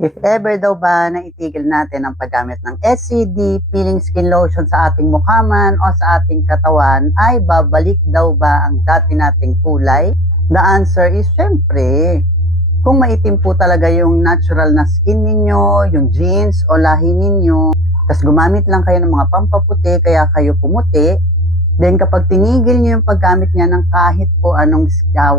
If ever daw ba na itigil natin ang paggamit ng SCD peeling skin lotion sa ating mukha man o sa ating katawan, ay babalik daw ba ang dati nating kulay? The answer is syempre. Kung maitim po talaga yung natural na skin ninyo, yung genes o lahi ninyo, tas gumamit lang kayo ng mga pampaputi kaya kayo pumuti, then kapag tinigil nyo yung paggamit niya ng kahit po anong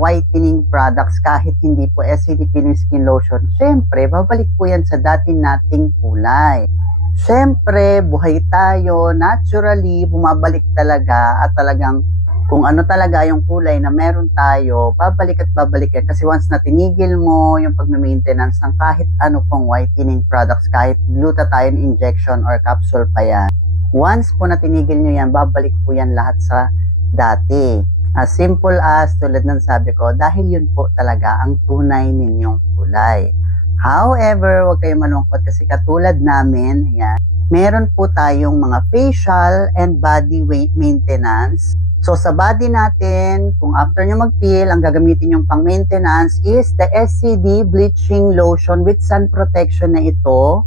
whitening products, kahit hindi po SCD peeling skin lotion, syempre, babalik po yan sa dati nating kulay. Syempre, buhay tayo, naturally, bumabalik talaga at talagang kung ano talaga yung kulay na meron tayo, babalik at babalik yan. Kasi once na tinigil mo yung pag-maintenance ng kahit ano pong whitening products, kahit glutathione injection or capsule pa yan, once po na tinigil nyo yan, babalik po yan lahat sa dati. As simple as, tulad ng sabi ko, dahil yun po talaga ang tunay ninyong kulay. However, huwag kayong malungkot kasi katulad namin, yan, meron po tayong mga facial and body weight maintenance. So sa body natin, kung after nyo mag-peel, ang gagamitin yung pang-maintenance is the SCD Bleaching Lotion with sun protection na ito,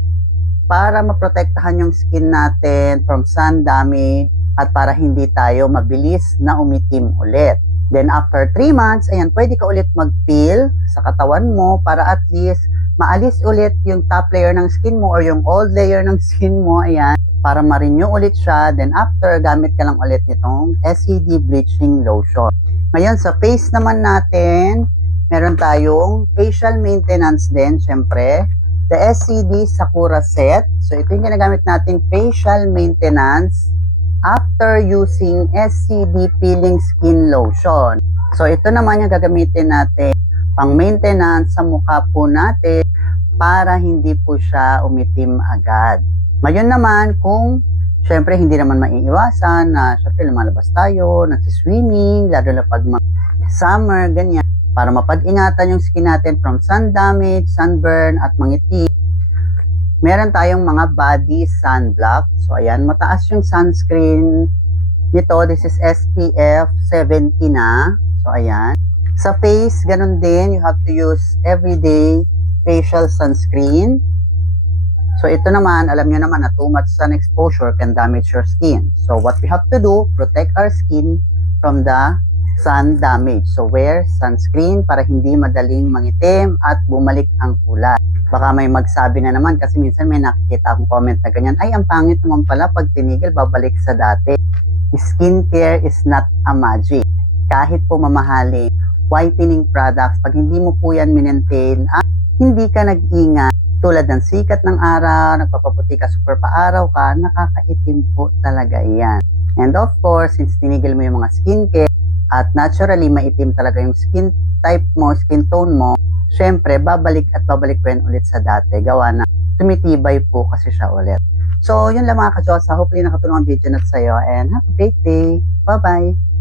para maprotektahan yung skin natin from sun damage at para hindi tayo mabilis na umitim ulit. Then after 3 months, ayan, pwede ka ulit mag-peel sa katawan mo para at least maalis ulit yung top layer ng skin mo or yung old layer ng skin mo, ayan, para ma-renew ulit siya. Then after, gamit ka lang ulit nitong SCD Bleaching Lotion. Ngayon, sa face naman natin, meron tayong facial maintenance din, syempre. The SCD Sakura Set. So, ito yung ginagamit nating facial maintenance after using SCD Peeling Skin Lotion. So, ito naman yung gagamitin natin pang maintenance sa mukha po natin para hindi po siya umitim agad. Ngayon naman, kung syempre hindi naman maiiwasan na syempre lumalabas tayo, nagsiswimming, lalo na pag summer, ganyan, para mapag-ingatan yung skin natin from sun damage, sunburn, at mangitim, meron tayong mga body sunblock. So, ayan, mataas yung sunscreen nito. This is SPF 70 na. So, ayan. Sa face, ganun din. You have to use everyday facial sunscreen. So, ito naman, alam nyo naman na too much sun exposure can damage your skin. So, what we have to do, protect our skin from the sun damage. So, wear sunscreen para hindi madaling mangitim at bumalik ang kulay. Baka may magsabi na naman kasi minsan may nakikita akong comment na ganyan, ay, ang pangit naman pala pag tinigil, babalik sa dati. Skincare is not a magic. Kahit po mamahalin whitening products, pag hindi mo po yan minentain at hindi ka nag-ingat, tulad ng sikat ng araw, nagpapaputi ka, super paaraw ka, nakakaitim po talaga yan. And of course, since tinigil mo yung mga skincare at naturally maitim talaga yung skin type mo, skin tone mo, syempre babalik at babalik po yan ulit sa dati. Gawa na tumitibay po kasi siya ulit. So, yun lang mga ka-Diyos. Hopefully nakatulong ang video na sa'yo and have a great day. Bye-bye!